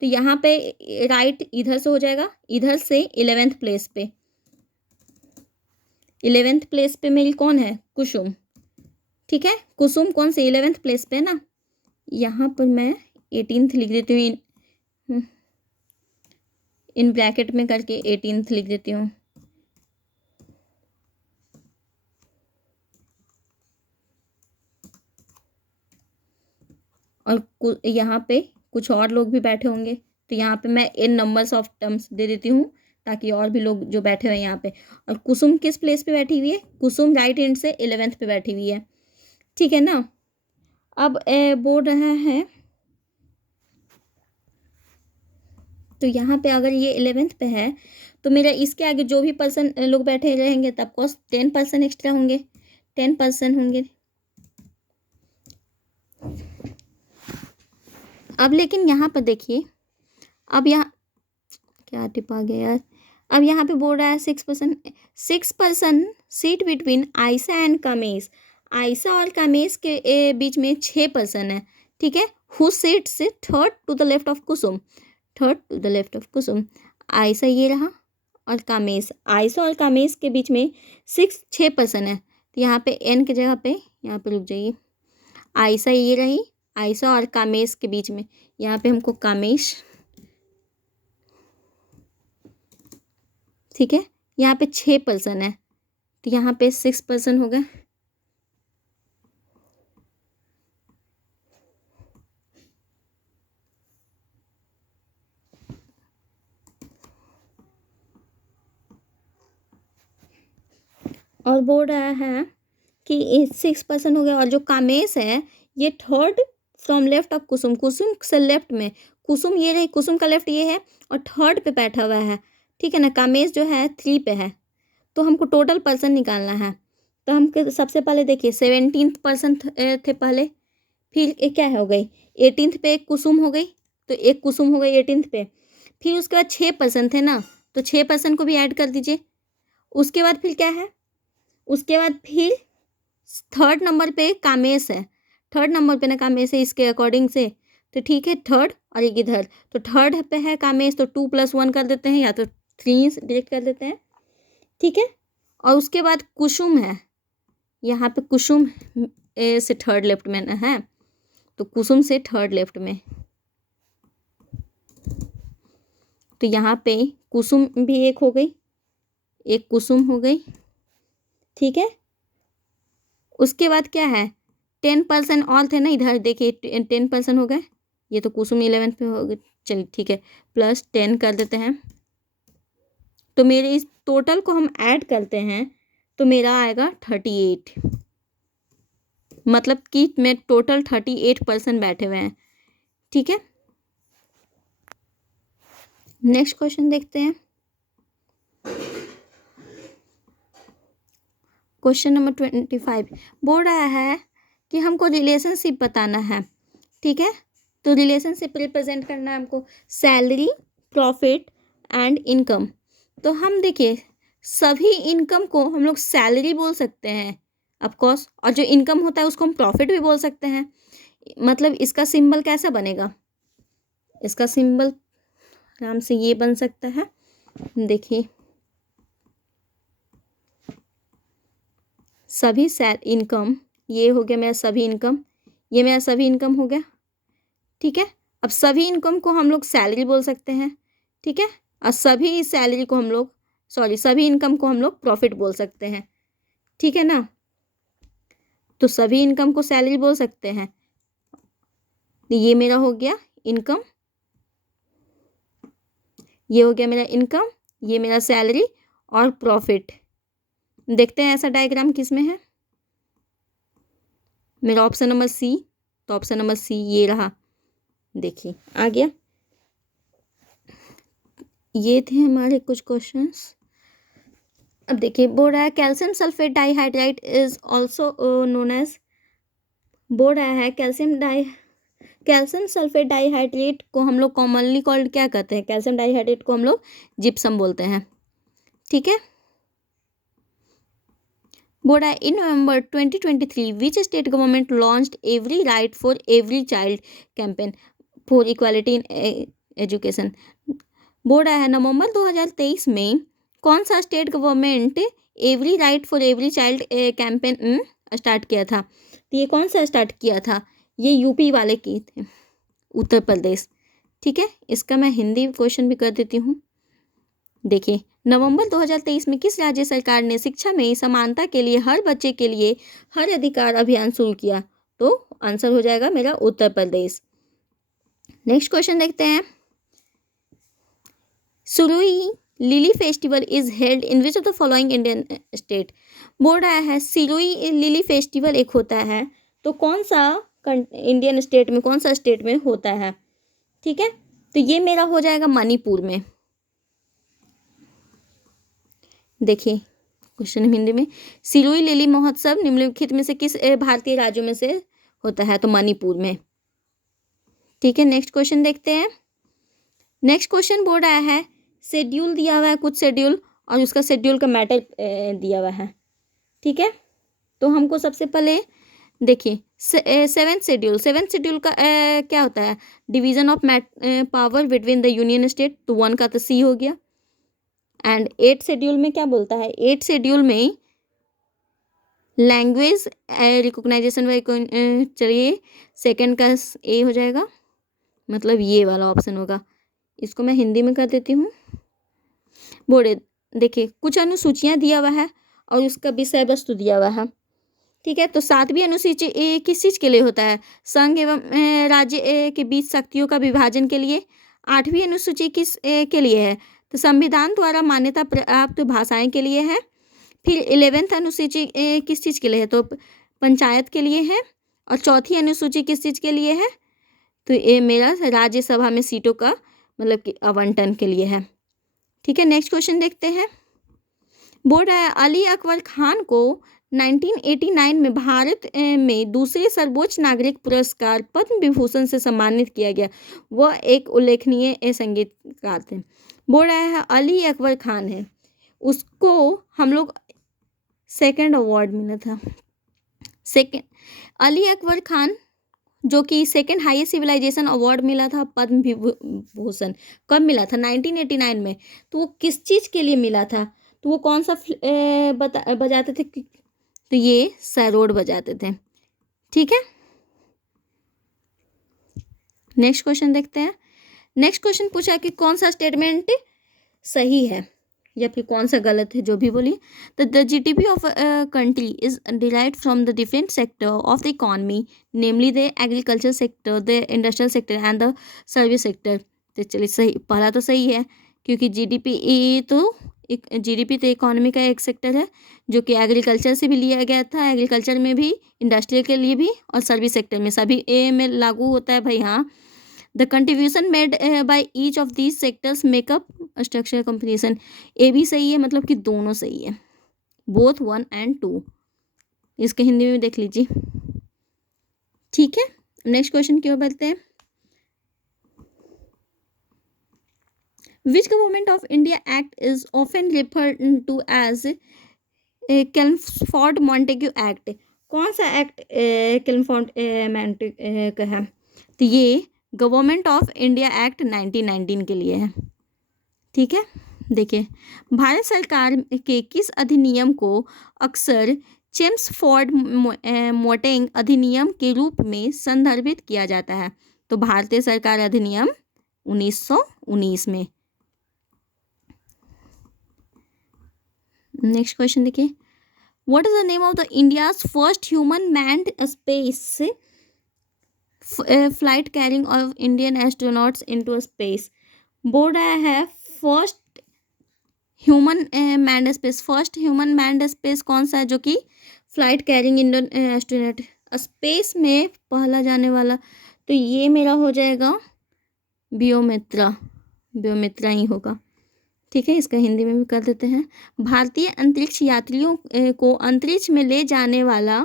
तो यहाँ पे राइट इधर से हो जाएगा, इधर से 11th प्लेस पे, 11th प्लेस पे मेरी कौन है, कुसुम, ठीक है। कुसुम कौन से 11th प्लेस पे है ना, यहाँ पर मैं 18th लिख देती हूँ, इन ब्रैकेट में करके 18th लिख देती हूँ। और यहाँ पे कुछ और लोग भी बैठे होंगे, तो यहाँ पे मैं इन नंबर्स ऑफ टर्म्स दे देती हूँ ताकि और भी लोग जो बैठे हुए हैं यहाँ पे। और कुसुम किस प्लेस पे बैठी हुई है, कुसुम राइट हैंड से 11th पे बैठी हुई है, ठीक है ना। अब बोल रहा है, तो यहाँ पे अगर ये 11th पे है तो मेरा इसके आगे जो भी पर्सन लोग बैठे रहेंगे तब कॉस्ट 10 पर्सन एक्स्ट्रा होंगे, 10 पर्सन होंगे। अब लेकिन यहाँ पर देखिए, अब यहाँ क्या टिप आ गया यार। अब यहाँ पे बोल रहा है 6 person seat between Ayesha and Kamesh, Ayesha और कामेश के बीच में 6 पर्सन है, ठीक है। Who seats third to the left of Kusum, third to the left of Kusum, Ayesha ये रहा और कामेश, आयशा और कामेश के बीच में 6 पर्सन है। तो यहाँ पे एन की जगह पे यहाँ पे रुक जाइए, आयशा ये रही, आयशा और कामेश के बीच में यहाँ पे हमको कामेश, ठीक है, यहाँ पे 6% है, तो यहाँ पे 6% हो गया। और बोल रहा है कि 6% हो गया। और जो कामेश है ये थर्ड फ्रॉम लेफ्ट ऑफ कुसुम, कुसुम से लेफ्ट में, कुसुम ये रही, कुसुम का लेफ्ट ये है और थर्ड पे बैठा हुआ है, ठीक है ना। कामेश जो है 3 पे है, तो हमको टोटल पर्सन निकालना है। तो हम सबसे पहले देखिए 17th पर्सन थे पहले, फिर एक क्या हो गई 18th पे एक कुसुम हो गई, तो एक कुसुम हो गई 18th पे। फिर उसके बाद 6% थे ना, तो 6% को भी ऐड कर दीजिए। उसके बाद फिर क्या है, उसके बाद फिर थर्ड नंबर पे कामेश है, थर्ड नंबर पे ना कामेश है इसके अकॉर्डिंग से, तो ठीक है थर्ड और एक इधर, तो थर्ड पे है कामेश, तो 2+1 कर देते हैं या तो 3 डिरेक्ट कर देते हैं, ठीक है। और उसके बाद कुसुम है, यहाँ पे कुसुम से थर्ड लेफ्ट में है, तो कुसुम से थर्ड लेफ्ट में, तो यहाँ पे कुसुम भी एक हो गई, एक कुसुम हो गई, ठीक है। उसके बाद क्या है 10% और थे ना इधर, देखिए 10% हो गए, ये तो कुसुम 11 पे हो गए, चलिए ठीक है, +10 कर देते हैं। तो मेरे इस टोटल को हम ऐड करते हैं तो मेरा आएगा 38, मतलब कि मैं टोटल 38% बैठे हुए हैं, ठीक है। नेक्स्ट क्वेश्चन देखते हैं, क्वेश्चन नंबर 25 बोल रहा है कि हमको रिलेशनशिप बताना है, ठीक है। तो रिलेशनशिप रिप्रेजेंट करना है हमको सैलरी, प्रॉफिट एंड इनकम। तो हम देखिए सभी इनकम को हम लोग सैलरी बोल सकते हैं ऑफ कोर्स, और जो इनकम होता है उसको हम प्रॉफिट भी बोल सकते हैं। मतलब इसका सिंबल कैसा बनेगा, इसका सिंबल आराम से ये बन सकता है, देखिए सभी इनकम, ये हो गया मेरा सभी इनकम, ये मेरा सभी इनकम हो गया, ठीक है। अब सभी इनकम को हम लोग सैलरी बोल सकते हैं, ठीक है। और सभी सैलरी को हम लोग सभी इनकम को हम लोग प्रॉफिट बोल सकते हैं, ठीक है ना। तो सभी इनकम को सैलरी बोल सकते हैं, तो ये मेरा हो गया इनकम, ये हो गया मेरा इनकम, ये मेरा सैलरी और प्रॉफिट। देखते हैं ऐसा डायग्राम किस में है, मेरा ऑप्शन नंबर सी, तो ऑप्शन नंबर सी ये रहा, देखिए आ गया। ये थे हमारे कुछ क्वेश्चंस। अब देखिए बोल रहा है calcium sulphate dihydride is also known as, बोल रहा है कैल्शियम सल्फेट डाइहाइड्रेट को हम लोग कॉमनली कॉल्ड क्या कहते हैं, कैल्शियम डाइहाइड्रेट को हम लोग जिप्सम बोलते हैं, ठीक है। बोल रहा है इन नवंबर 2023 which state government launched every right for every child campaign for equality in education. बोल रहा है नवंबर 2023 में कौन सा state government every right for every child campaign start किया था, तो ये कौन सा स्टार्ट किया था, ये यूपी वाले की थे, उत्तर प्रदेश, ठीक है। इसका मैं हिंदी क्वेश्चन भी कर देती हूँ। देखिए नवंबर 2023 में किस राज्य सरकार ने शिक्षा में समानता के लिए हर बच्चे के लिए हर अधिकार अभियान शुरू किया, तो आंसर हो जाएगा मेरा उत्तर प्रदेश। नेक्स्ट क्वेश्चन देखते हैं, Sirohi lily festival is held in which of the following Indian state. बोल रहा है सिरोही लिली फेस्टिवल एक होता है, तो कौन सा इंडियन स्टेट में, कौन सा स्टेट में होता है, ठीक है। तो ये मेरा हो जाएगा मणिपुर में। देखिए क्वेश्चन हिंदी में, सिरोही लिली महोत्सव निम्नलिखित में से किस भारतीय राज्यों में से होता है, तो मणिपुर में, ठीक है। नेक्स्ट क्वेश्चन देखते हैं, नेक्स्ट क्वेश्चन बोल रहा है शेड्यूल दिया हुआ है कुछ शेड्यूल, और उसका शेड्यूल का मैटर दिया हुआ है, ठीक है। तो हमको सबसे पहले देखिए सेवेंथ शेड्यूल का क्या होता है, division of power between the union state, तो 1 का तो सी हो गया। एंड 8th शेड्यूल में क्या बोलता है, 8th शेड्यूल में लैंग्वेज रिकॉग्नाइजेशन, चलिए सेकंड का ए हो जाएगा, मतलब ये वाला ऑप्शन होगा, इसको मैं हिंदी में कर देती हूँ। बोले देखिए कुछ अनुसूचियाँ दिया हुआ है और उसका विषय वस्तु दिया हुआ है। ठीक है, तो 7वीं अनुसूची किस चीज़ के लिए होता है? संघ एवं राज्य के बीच शक्तियों का विभाजन के लिए। 8वीं अनुसूची किस के लिए है? तो संविधान द्वारा मान्यता प्राप्त भाषाएँ के लिए है। फिर 11th अनुसूची किस चीज़ के लिए है? तो पंचायत के लिए है। और चौथी अनुसूची किस चीज़ के लिए है? तो ये मेरा राज्यसभा में सीटों का मतलब कि आवंटन के लिए है। ठीक है, नेक्स्ट क्वेश्चन देखते हैं। बोल रहा है अली अकबर खान को 1989 में भारत में दूसरे सर्वोच्च नागरिक पुरस्कार पद्म विभूषण से सम्मानित किया गया। वह एक उल्लेखनीय संगीतकार थे। बोल रहा है अली अकबर खान है, उसको हम लोग सेकंड अवार्ड मिला था। सेकंड अली अकबर खान जो कि सेकंड हाईएस्ट सिविलाइजेशन अवार्ड मिला था पद्म विभूषण। कब मिला था? 1989 में। तो वो किस चीज़ के लिए मिला था? तो वो कौन सा बजाते थे? तो ये सरोद बजाते थे। ठीक है, नेक्स्ट क्वेश्चन देखते हैं। नेक्स्ट क्वेश्चन पूछा कि कौन सा स्टेटमेंट सही है या फिर कौन सा गलत है, जो भी बोलिए। तो the GDP of country is derived from the different sector of the economy, namely the agriculture sector, the industrial sector and the service sector. तो चलिए सही, पहला तो सही है क्योंकि जीडीपी तो जीडीपी तो इकोनॉमी का एक सेक्टर है जो कि एग्रीकल्चर से भी लिया गया था। एग्रीकल्चर में भी, इंडस्ट्रियल के लिए भी और सर्विस सेक्टर में, सभी ए में लागू होता है भाई। हाँ, the contribution made by each of these sectors make up structure competition. A भी सही है, मतलब कि दोनों सही है, बोथ 1 and 2। इसके हिंदी में देख लीजिए। ठीक है, नेक्स्ट क्वेश्चन की ओर बढ़ते हैं। Which government of India act is often referred to as Chelmsford Montagu act. कौन सा एक्ट कैल्मफोर्ड मॉन्टेग्यू का है? तो ये गवर्नमेंट ऑफ इंडिया एक्ट 1919 के लिए है। ठीक है, देखिए भारत सरकार के किस अधिनियम को अक्सर चेम्सफोर्ड मोटेंग अधिनियम के रूप में संदर्भित किया जाता है? तो भारतीय सरकार अधिनियम 1919 में। नेक्स्ट क्वेश्चन देखिए। What is the name of the India's first human manned space flight carrying of Indian astronauts into space? बोल रहा है first human manned space. First human manned space कौन सा है जो कि flight carrying Indian astronaut space में पहला जाने वाला? तो ये मेरा हो जाएगा बियोमित्रा। बियोमित्रा ही होगा। ठीक है, इसका हिंदी में भी कर देते हैं। भारतीय अंतरिक्ष यात्रियों को अंतरिक्ष में ले जाने वाला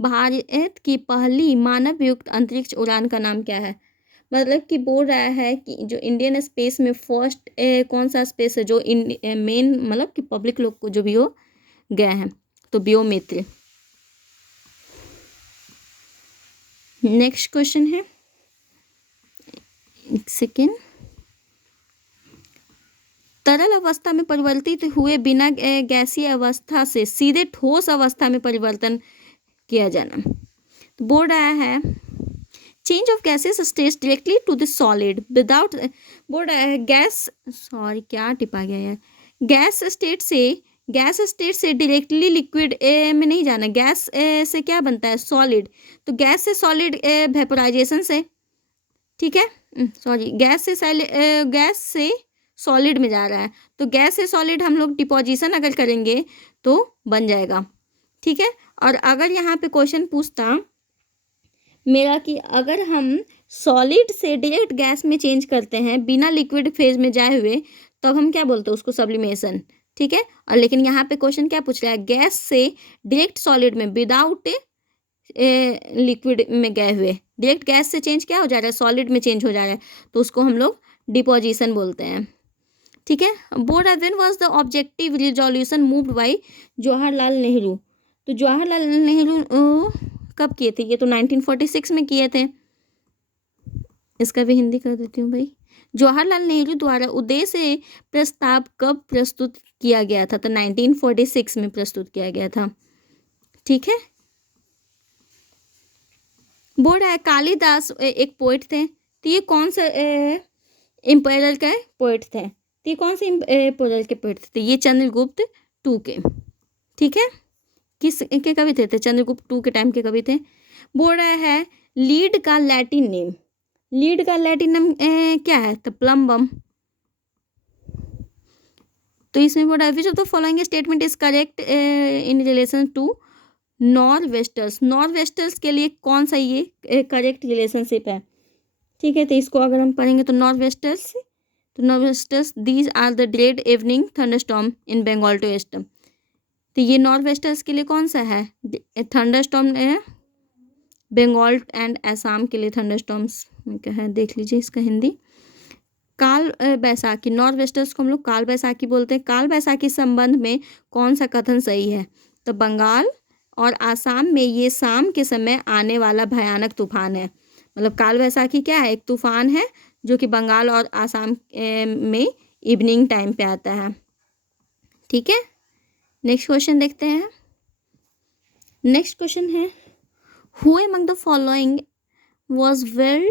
भारत की पहली मानव युक्त अंतरिक्ष उड़ान का नाम क्या है? मतलब कि बोल रहा है कि जो इंडियन स्पेस में फर्स्ट कौन सा स्पेस है जो मेन मतलब कि पब्लिक लोग को जो भी हो गए हैं, तो बियोमित्र। नेक्स्ट क्वेश्चन है, एक सेकेंड। तरल अवस्था में परिवर्तित हुए बिना गैसीय अवस्था से सीधे ठोस अवस्था में परिवर्तन किया जाना। तो बोल रहा है change of gases states directly to the solid without. बोल रहा है गैस, सॉरी क्या टिपा गया यार, गैस स्टेट से डायरेक्टली लिक्विड में नहीं जाना। गैस से क्या बनता है? सॉलिड। तो गैस से सॉलिड वेपोराइजेशन से। ठीक है, सॉरी, गैस से सॉलिड में जा रहा है, तो गैस से सॉलिड हम लोग डिपोजिशन अगर करेंगे तो बन जाएगा। ठीक है, और अगर यहाँ पे क्वेश्चन पूछता मेरा कि अगर हम सॉलिड से डायरेक्ट गैस में चेंज करते हैं बिना लिक्विड फेज में जाए हुए, तो हम क्या बोलते हैं उसको? सब्लिमेशन। ठीक है, और लेकिन यहाँ पे क्वेश्चन क्या पूछ रहा है? गैस से डायरेक्ट सॉलिड में विदाउट लिक्विड में गए हुए, डायरेक्ट गैस से चेंज क्या हो जा रहा है? सॉलिड में चेंज हो जा रहा है, तो उसको हम लोग डिपोजिशन बोलते हैं। ठीक है, board when was the objective resolution moved by Jawaharlal Nehru. तो जवाहरलाल नेहरू कब किए थे? ये तो 1946 में किए थे। इसका भी हिंदी कर देती हूँ भाई। जवाहरलाल नेहरू द्वारा उद्देश्य प्रस्ताव कब प्रस्तुत किया गया था? तो 1946 में प्रस्तुत किया गया था। ठीक है, बोल रहा है कालिदास एक पोइट थे, तो ये कौन सा एम्पायर का पोइट थे? तो ये कौन से एम्पोरर के पेड़ थे? ये चंद्रगुप्त टू के। ठीक है, किस के कवि थे? चंद्रगुप्त टू के टाइम के कवि थे। बोल रहा है लीड का लैटिन नेम, लीड का लैटिन नेम क्या है? तो प्लम्बम। तो इसमें बोल रहा है which of the following statement is correct in relation to nor'westers. Nor'westers के लिए कौन सा ये करेक्ट रिलेशनशिप है? ठीक है, तो इसको अगर हम पढ़ेंगे तो nor'westers, these are the dread evening thunderstorm in Bengal to western. तो ये नॉर्वेस्टर्स के लिए कौन सा है? थंडरस्टॉर्म बंगाल एंड असम के लिए थंडरस्टॉर्म्स क्या है देख लीजिए इसका हिंदी। काल बैसाखी, नॉर्थ वेस्टर्स को हम लोग काल बैसाखी बोलते हैं। काल बैसाखी संबंध में कौन सा कथन सही है? तो बंगाल और आसाम में ये शाम के समय आने वाला भयानक तूफान है। मतलब काल बैसाखी क्या है? एक तूफान है जो कि बंगाल और आसाम में इवनिंग टाइम पे आता है। ठीक है, नेक्स्ट क्वेश्चन देखते हैं। नेक्स्ट क्वेश्चन है who among the following was well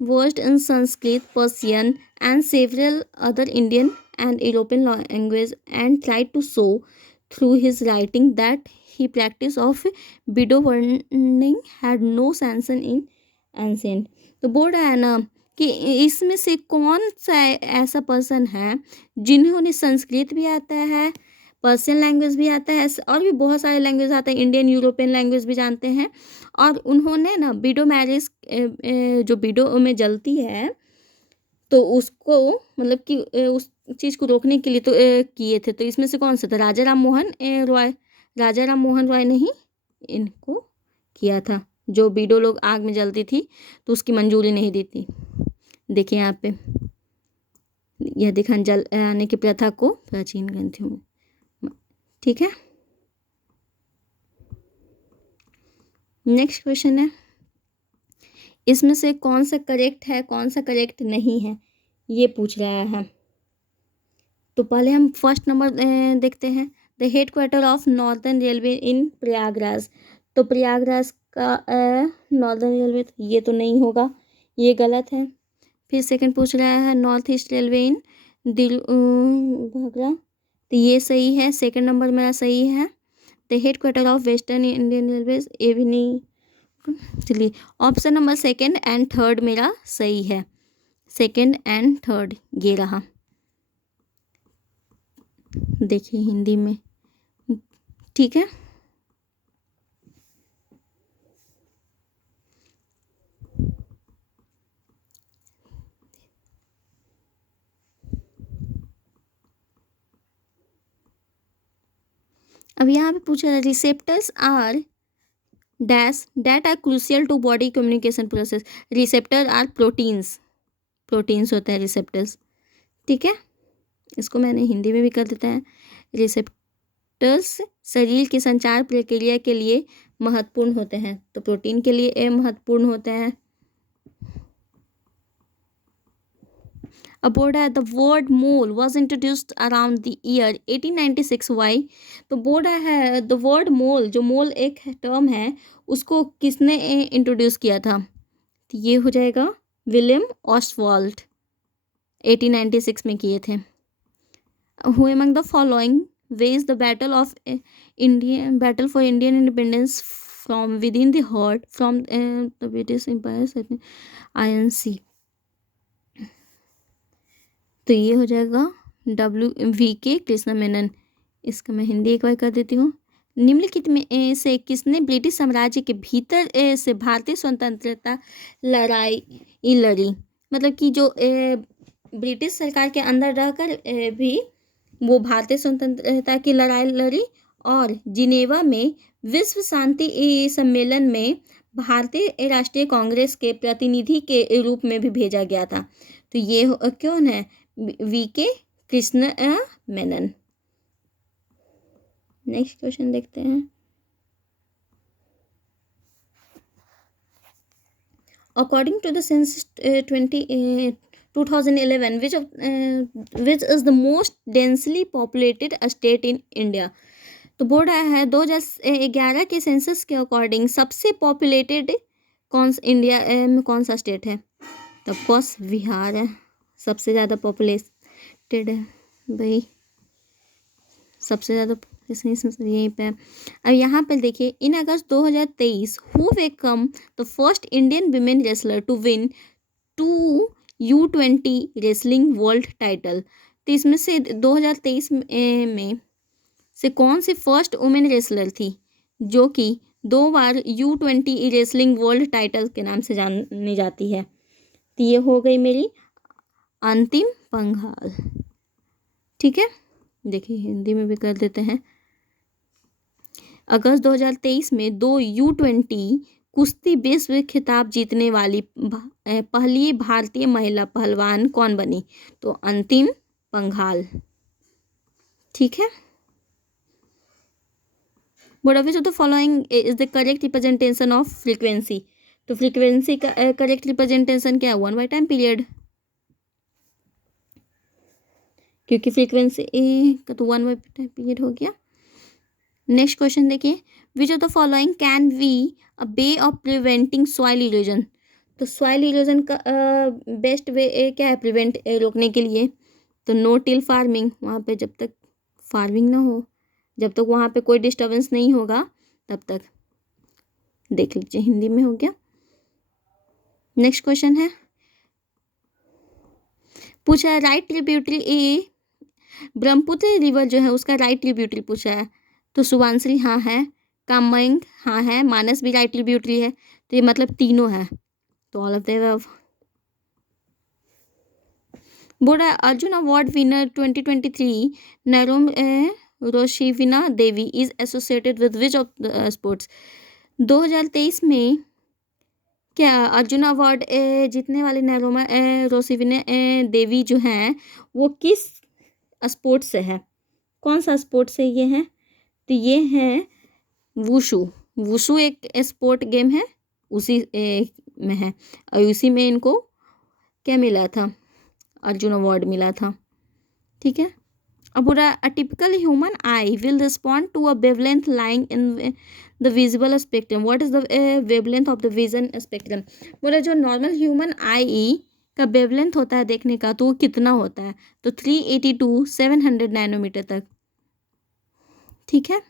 versed in Sanskrit, Persian, and several other Indian and European languages, and tried to show through his writing that he practice of widow warning had no sanction in ancient। तो बोल रहा है ना कि इसमें से कौन सा ऐसा पर्सन है जिन्होंने संस्कृत भी आता है, पर्शियन लैंग्वेज भी आता है, और भी बहुत सारे लैंग्वेज आते हैं, इंडियन यूरोपियन लैंग्वेज भी जानते हैं, और उन्होंने ना विडो मैरिज जो विडो में जलती है तो उसको मतलब कि उस चीज़ को रोकने के लिए तो किए थे। तो इसमें से कौन सा था? राजा राम मोहन रॉय। राजा राम मोहन रॉय ने ही इनको किया था। जो विडो लोग आग में जलती थी तो उसकी मंजूरी नहीं दी थी। देखिए यहाँ पे यह दिखान जल आने की प्रथा को प्राचीन ग्रंथों में। ठीक है, नेक्स्ट क्वेश्चन है इसमें से कौन सा करेक्ट है, कौन सा करेक्ट नहीं है, ये पूछ रहा है। तो पहले हम फर्स्ट नंबर देखते हैं। The head quarter of northern railway in Prayagraj. तो प्रयागराज का नॉर्दर्न रेलवे, तो ये तो नहीं होगा, ये गलत है। फिर सेकंड पूछ रहा है नॉर्थ ईस्ट रेलवे इन भागरा, तो ये सही है, सेकंड नंबर मेरा सही है। The head quarter of western Indian railways, ये भी नहीं। चलिए option number second and third मेरा सही है, सेकंड एंड थर्ड ये रहा। देखिए हिंदी में। ठीक है, अब यहाँ पे पूछा है receptors are dash that are crucial to body communication process. Receptor are proteins, proteins होते हैं रिसेप्टर्स। ठीक है, इसको मैंने हिंदी में भी कर देता है। रिसेप्टर्स शरीर की संचार प्रक्रिया के लिए महत्वपूर्ण होते हैं, तो प्रोटीन के लिए महत्वपूर्ण होते हैं। aboard the word mole was introduced around the year 1896 why। तो बोल रहा है द वर्ड मोल, जो मोल एक टर्म है उसको किसने इंट्रोड्यूस किया था? तो ये हो जाएगा विलियम ऑस्वाल्ड, 1896 में किए थे। Who among the following was the battle of Indian battle for Indian independence from within the heart from the British empire INC। तो ये हो जाएगा WVK कृष्ण मेनन। इसका मैं हिंदी एक बार कर देती हूँ। निम्नलिखित में से किसने ब्रिटिश साम्राज्य के भीतर से भारतीय स्वतंत्रता लड़ाई लड़ी? मतलब कि जो ब्रिटिश सरकार के अंदर रहकर भी वो भारतीय स्वतंत्रता की लड़ाई लड़ी, और जिनेवा में विश्व शांति सम्मेलन में भारतीय राष्ट्रीय कांग्रेस के प्रतिनिधि के रूप में भी भेजा गया था। तो ये कौन है? VK Krishna Menon. Next question देखते हैं। According to the census 2011 which is the most densely populated state in India। तो बोल रहा है 2011 के सेंसस के अकॉर्डिंग सबसे पॉपुलेटेड इंडिया में कौन सा स्टेट है? तो ऑफकोर्स बिहार है, सबसे ज़्यादा पॉपुलेशन कनेक्टेड है भाई, सबसे ज़्यादा इसमें यहीं पे। अब यहाँ पर देखिए, in August 2023 who became the first Indian women wrestler to win 2 U20 wrestling world title. तो इसमें से 2023 में से कौन सी फर्स्ट वुमेन रेसलर थी जो कि 2 बार U20 रेसलिंग वर्ल्ड टाइटल के नाम से जानी जाती है? तो ये हो गई मेरी अंतिम पंघाल। ठीक है, देखिए हिंदी में भी कर देते हैं। अगस्त 2023 में 2 U20 कुश्ती विश्व खिताब जीतने वाली पहली भारतीय महिला पहलवान कौन बनी? तो अंतिम पंघाल। ठीक है, What of which of the following is the correct representation of frequency? तो फ्रीक्वेंसी का करेक्ट रिप्रेजेंटेशन क्या है? 1/टाइम पीरियड, क्योंकि फ्रीक्वेंसी का तो 1/टाइम पीरियड हो गया। नेक्स्ट क्वेश्चन देखिए, विच of the following can be a way of preventing soil erosion? तो सॉइल इरोजन का बेस्ट वे क्या है प्रिवेंट रोकने के लिए? तो नो टिल फार्मिंग, वहाँ पे जब तक फार्मिंग ना हो, जब तक वहाँ पे कोई डिस्टर्बेंस नहीं होगा तब तक। देख लीजिए हिंदी में हो गया। नेक्स्ट क्वेश्चन है, पूछा है राइट ट्रिब्यूटरी ए ब्रह्मपुत्र रिवर जो है उसका राइट ट्रिब्यूटरी पूछा है। तो सुबांसरी हाँ है, कामेंग हाँ है, मानस भी राइट ट्रिब्यूटरी है। तो ये मतलब तीनों है, तो ऑल ऑफ द अबव। बोर्ड Arjun award winner 2023 Naorem Roshibina Devi is associated with which of the sports? 2023 में क्या अर्जुन अवार्ड जीतने वाली नरोमा रोशिविना देवी जो हैं वो किस स्पोर्ट से है? कौन सा स्पोर्ट से ये हैं? तो ये हैं वुशु। वुशु एक स्पोर्ट गेम है, उसी में है, और उसी में इनको क्या मिला था? अर्जुन अवार्ड मिला था। ठीक है, अब पूरा a typical human eye will respond to a wavelength lying in the visible spectrum. What is the wavelength of the vision spectrum? बोला जो नॉर्मल ह्यूमन आई का वेवलेंथ होता है देखने का, तो वो कितना होता है? तो 380 to 700 नैनोमीटर तक। ठीक है।